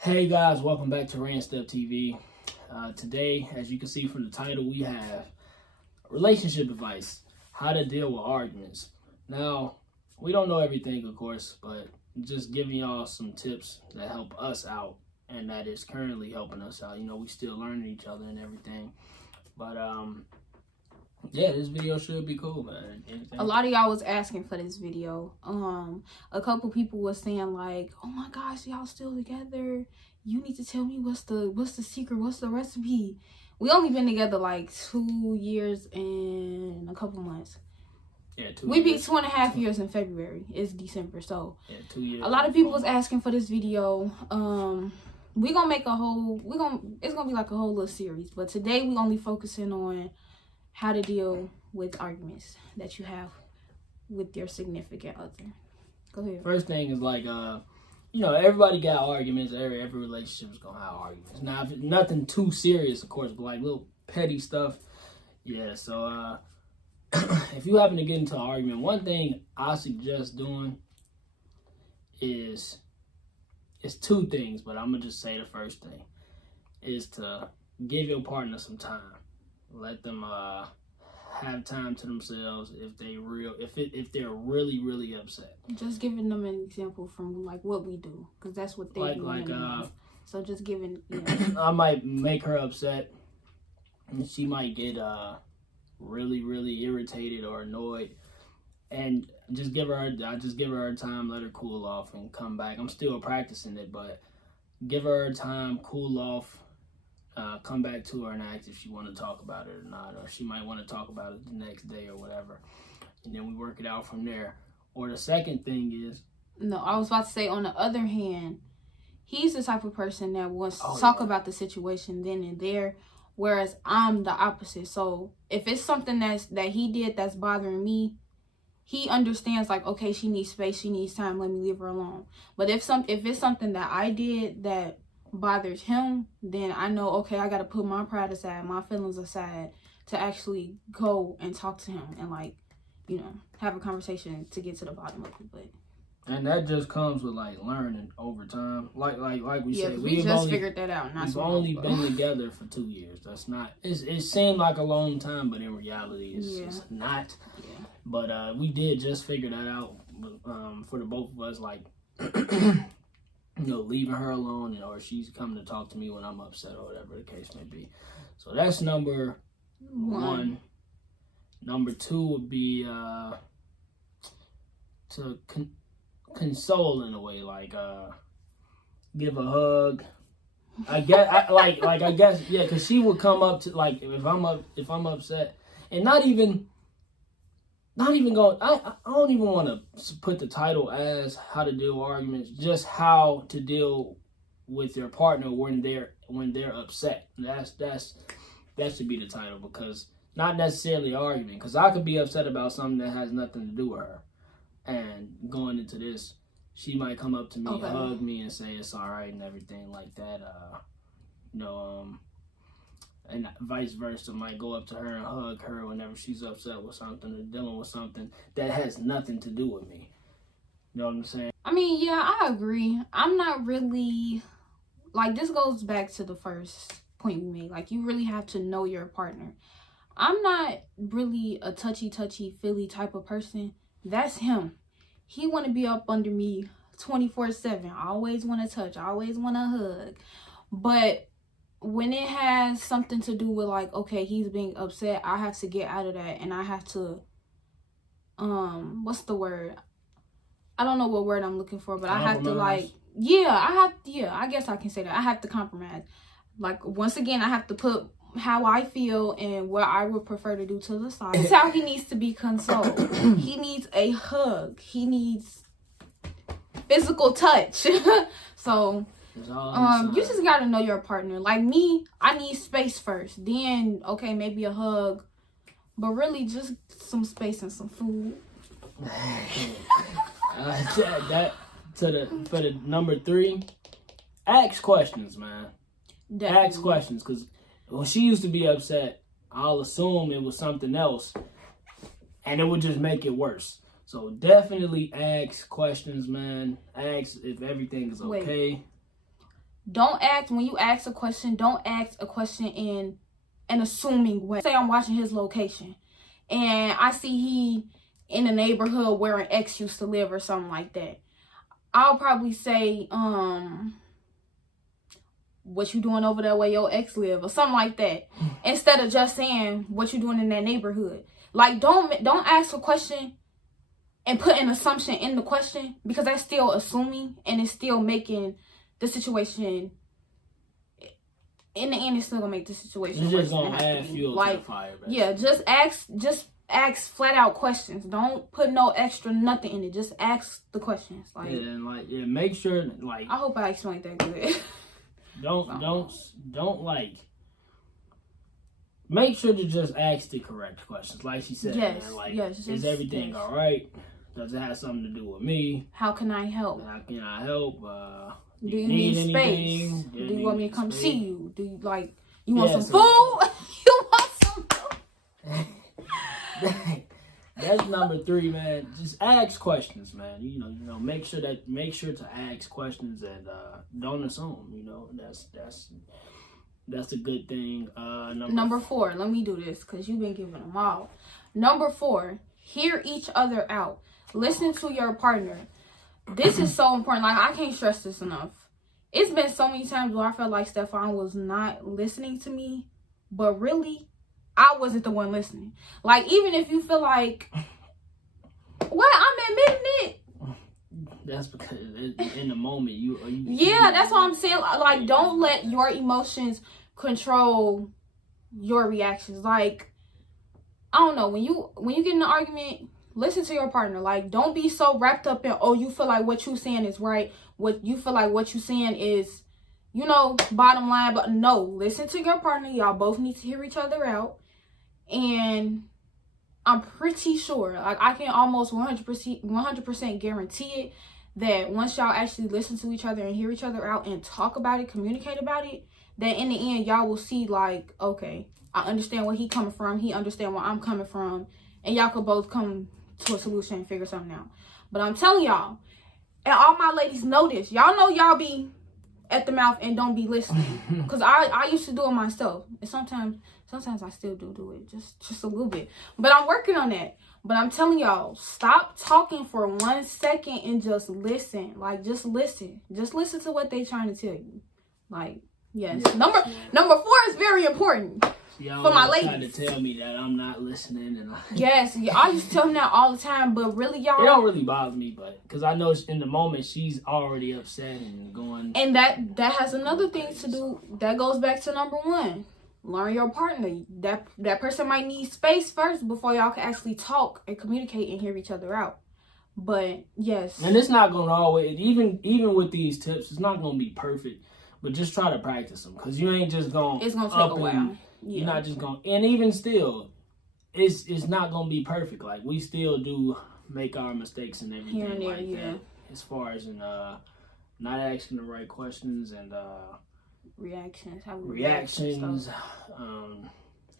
Hey guys, welcome back to Rae and Stef TV. Today, as you can see from the title, we have relationship advice, how to deal with arguments. Now, we don't know everything, of course, but just giving y'all some tips that help us out and that is currently helping us out. You know, we still learning each other and everything. But, yeah, this video should be cool, man. A lot of y'all was asking for this video. A couple people was saying like, "Oh my gosh, y'all still together? You need to tell me what's the secret? What's the recipe?" We only been together like 2 years and a couple months. Yeah, we be 2.5 years in February. It's December, so yeah, 2 years. A lot of people was asking for this video. We gonna make it's gonna be like a whole little series, but today we only focusing on how to deal with arguments that you have with your significant other. Go ahead. First thing is like, you know, everybody got arguments. Every relationship is gonna have arguments. Now, if nothing too serious, of course, but like little petty stuff. Yeah. So, if you happen to get into an argument, one thing I suggest doing is two things, but I'm gonna just say the first thing is to give your partner some time. Let them have time to themselves if they're really upset. Just giving them an example from like what we do, because that's what they do. So just giving. Yeah. I might make her upset, and she might get really irritated or annoyed, and I just give her time, let her cool off, and come back. I'm still practicing it, but give her time, cool off. Come back to her and ask if she want to talk about it or not, or she might want to talk about it the next day or whatever, and then we work it out from there. Or the second thing is, no, I was about to say, on the other hand, he's the type of person that wants to talk about the situation then and there, whereas I'm the opposite. So if it's something that he did that's bothering me, he understands like, okay, she needs space, she needs time, let me leave her alone. But if it's something that I did that bothers him, then I know, okay, I got to put my pride aside, my feelings aside, to actually go and talk to him and, like, you know, have a conversation to get to the bottom of it. But and that just comes with like learning over time. Like we said, we just figured that out. We've only been together for 2 years. That's not. It seemed like a long time, but in reality, it's not. Yeah. But we did just figure that out for the both of us. Like. You know, leaving her alone, or she's coming to talk to me when I'm upset or whatever the case may be. So that's number one. Number two would be to console in a way, like give a hug. I guess, I guess, yeah, because she would come up to, like, if I'm upset, and not even going. I don't even want to put the title as how to deal with arguments. Just how to deal with your partner when they're upset. That should be the title, because not necessarily argument. Because I could be upset about something that has nothing to do with her, and going into this, she might come up to me, hug me, and say it's all right and everything like that. And vice versa, might go up to her and hug her whenever she's upset with something or dealing with something that has nothing to do with me. You know what I'm saying? I mean, yeah, I agree. I'm not really, like, this goes back to the first point we made. Like, you really have to know your partner. I'm not really a touchy, feely type of person. That's him. He want to be up under me 24/7. I always want to touch. I always want to hug. But when it has something to do with, like, okay, he's being upset, I have to get out of that, and I have to, what's the word? I don't know what word I'm looking for, but I have to, like, I guess I can say that. I have to compromise. Like, once again, I have to put how I feel and what I would prefer to do to the side. That's how he needs to be consoled. He needs a hug. He needs physical touch. So you just gotta know your partner. Like me, I need space first. Then, okay, maybe a hug. But really, just some space and some food. For the number 3, ask questions, man. Definitely. Ask questions, because when she used to be upset, I'll assume it was something else, and it would just make it worse. So definitely ask questions, man. Ask if everything is okay. Don't ask, when you ask a question, don't ask a question in an assuming way. Say I'm watching his location and I see he in the neighborhood where an ex used to live or something like that. I'll probably say, what you doing over there where your ex live or something like that, instead of just saying what you doing in that neighborhood. Like, don't ask a question and put an assumption in the question, because that's still assuming and it's still making the situation, in the end, it's still gonna make the situation. It's just gonna add fuel to the fire. Basically. Yeah, just ask flat out questions. Don't put no extra nothing in it. Just ask the questions. Like, yeah, and make sure, like, I hope I explained that good. don't like. Make sure to just ask the correct questions, like she said. Yes, man. Like, yes. Is everything all right? Does it have something to do with me? How can I help? How can I help? Do you need space? Anything? Do you want me to come see you? Do you you want some food? You want some food? That's number 3, man. Just ask questions, man. You know, make sure to ask questions and don't assume. You know, that's a good thing. Number 4. Let me do this because you've been giving them all. Number 4. Hear each other out. Listen to your partner. This is so important. Like, I can't stress this enough. It's been so many times where I felt like Stefan was not listening to me, but really, I wasn't the one listening. Like, even if you feel like, well, I'm admitting it. That's because in the moment you yeah, that's what I'm saying. Like, don't let your emotions control your reactions. Like, I don't know, when you get in an argument, listen to your partner. Like, don't be so wrapped up in, oh, you feel like what you saying is right. What you feel like what you saying is, bottom line. But no, listen to your partner. Y'all both need to hear each other out. And I'm pretty sure, like, I can almost 100% guarantee it, that once y'all actually listen to each other and hear each other out and talk about it, communicate about it, that in the end, y'all will see, like, okay, I understand where he coming from. He understand where I'm coming from. And y'all could both come to a solution and figure something out. But I'm telling y'all, and all my ladies know this. Y'all know y'all be at the mouth and don't be listening. Because I used to do it myself. And sometimes I still do it. Just a little bit. But I'm working on that. But I'm telling y'all, stop talking for 1 second and just listen. Like, just listen. Just listen to what they trying to tell you. Like, yes. Number 4 is very important. Y'all for my ladies. trying to tell me that I'm not listening, and yes, I used to tell them that all the time, but really, y'all, it don't really bother me, but because I know in the moment she's already upset and going. And that has another thing to do. That goes back to number 1. Learn your partner. That person might need space first before y'all can actually talk and communicate and hear each other out. But yes, and it's not gonna always, even with these tips, it's not gonna be perfect. But just try to practice them, because you ain't just gonna. It's gonna take a while. You're not just going, and even still, it's not gonna be perfect. Like, we still do make our mistakes and everything. Here and there, like that. As far as in not asking the right questions and reactions,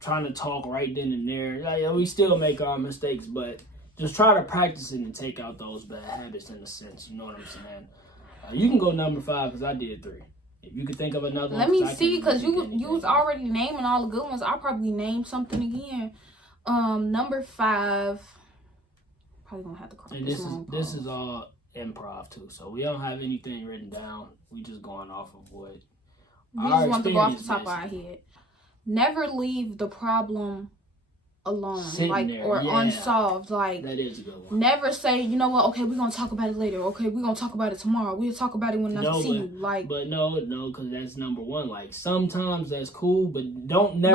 trying to talk right then and there. Like, we still make our mistakes, but just try to practice it and take out those bad habits in a sense. You know what I'm saying? You can go number 5 because I did 3. If you could think of another one. Let me see, because you was already already naming all the good ones. I'll probably name something again. Number 5. Probably gonna have to call this is all improv too, so we don't have anything written down. We just going off of what we just want to go off the top of our head. Never leave the problem alone, unsolved. Like, that is a good one. Never say, you know what, okay, we're gonna talk about it later. Okay, we're gonna talk about it tomorrow. We'll talk about it when I see you. Like, but no, because that's number 1. Like, sometimes that's cool, but don't not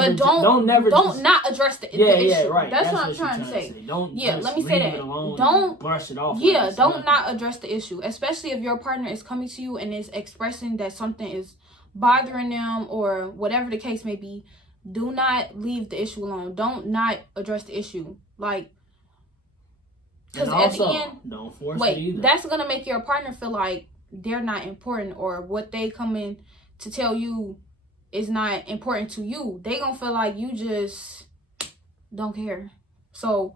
address the issue. Yeah, right. That's what I'm trying to say. Don't. Let me say that. Don't brush it off. Yeah, don't not address the issue, especially if your partner is coming to you and is expressing that something is bothering them or whatever the case may be. Do not leave the issue alone. Don't not address the issue. Like, because at the end, don't force it either. That's gonna make your partner feel like they're not important, or what they come in to tell you is not important to you. They gonna feel like you just don't care. So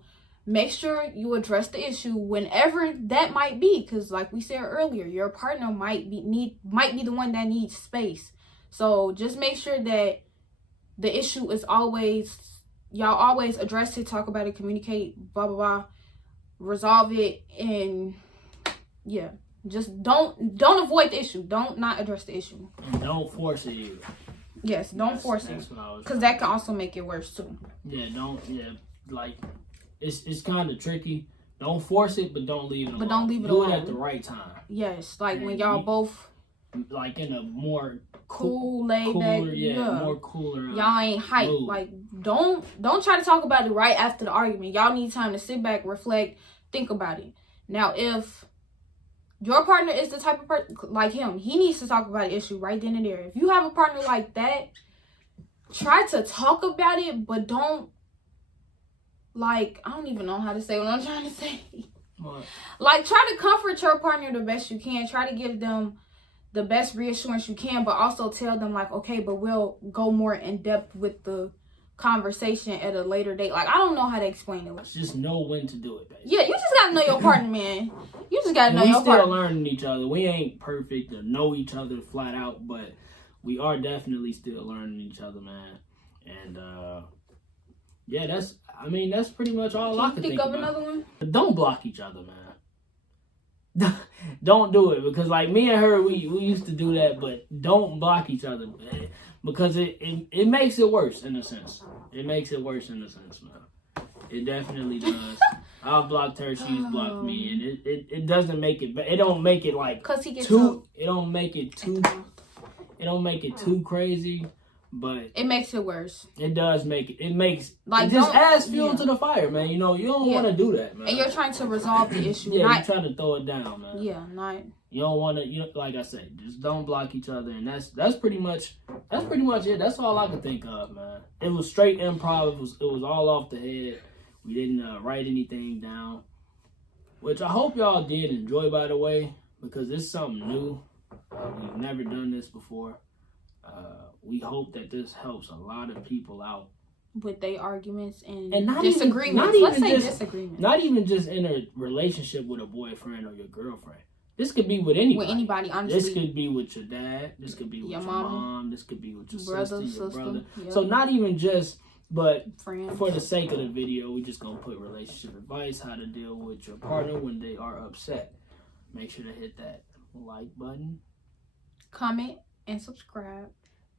make sure you address the issue whenever that might be, because like we said earlier, your partner might be the one that needs space. So just make sure that the issue is y'all always address it, talk about it, communicate, blah blah blah, resolve it, and yeah, just don't avoid the issue. Don't not address the issue. And don't force it either. Yes, don't force it, because that can also make it worse too. Yeah, like it's kind of tricky. Don't force it, but don't leave it alone. But don't leave it alone. alone. Do it at the right time. Yes, like when y'all both like in a more cool, laid back, more cooler. Y'all ain't hype. Mood. Like don't try to talk about it right after the argument. Y'all need time to sit back, reflect, think about it. Now, if your partner is the type of person like him, he needs to talk about the issue right then and there. If you have a partner like that, try to talk about it, but don't, like, I don't even know how to say what I'm trying to say. What? Like, try to comfort your partner the best you can. Try to give them the best reassurance you can, but also tell them, like, okay, but we'll go more in depth with the conversation at a later date. Like, I don't know how to explain it. Just know when to do it, basically. Yeah, you just gotta know your partner, man. You just gotta know your partner. We still learning each other. We ain't perfect to know each other flat out, but we are definitely still learning each other, man. And yeah, that's pretty much all I can think of. about. Another one? Don't block each other, man. Don't do it, because like me and her, we used to do that, but don't block each other, man, because it makes it worse in a sense. It makes it worse in a sense, man. It definitely does. I've blocked her, she's blocked me, and it doesn't make it. It don't make it like too. It don't make it too. It don't make it too crazy. But it makes it worse. It does make it. It makes like it just adds fuel to the fire, man. You know, you don't want to do that, man. And you're trying to resolve the issue. Yeah, you're trying to throw it down, man. Yeah, not. You don't want to. Like I said, just don't block each other, and that's pretty much it. That's all I could think of, man. It was straight improv. It was all off the head. We didn't write anything down, which I hope y'all did enjoy, by the way, because this is something new. We've never done this before. We hope that this helps a lot of people out with their arguments and disagreements. Disagreements. Not even just in a relationship with a boyfriend or your girlfriend. This could be with anybody. With anybody, honestly. This could be with your dad. This could be with your mom. This could be with your sister, your brother. Yep. So not even just, but friends. For the sake of the video, we're just gonna put relationship advice, how to deal with your partner when they are upset. Make sure to hit that like button, comment, and subscribe.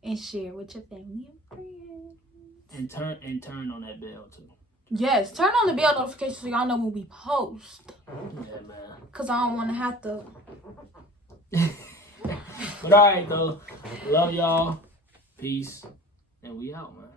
And share with your family and friends. And turn on that bell too. Yes, turn on the bell notification so y'all know when we post. Yeah, man. Cause I don't want to have to. But all right, though. Love y'all. Peace. And we out, man.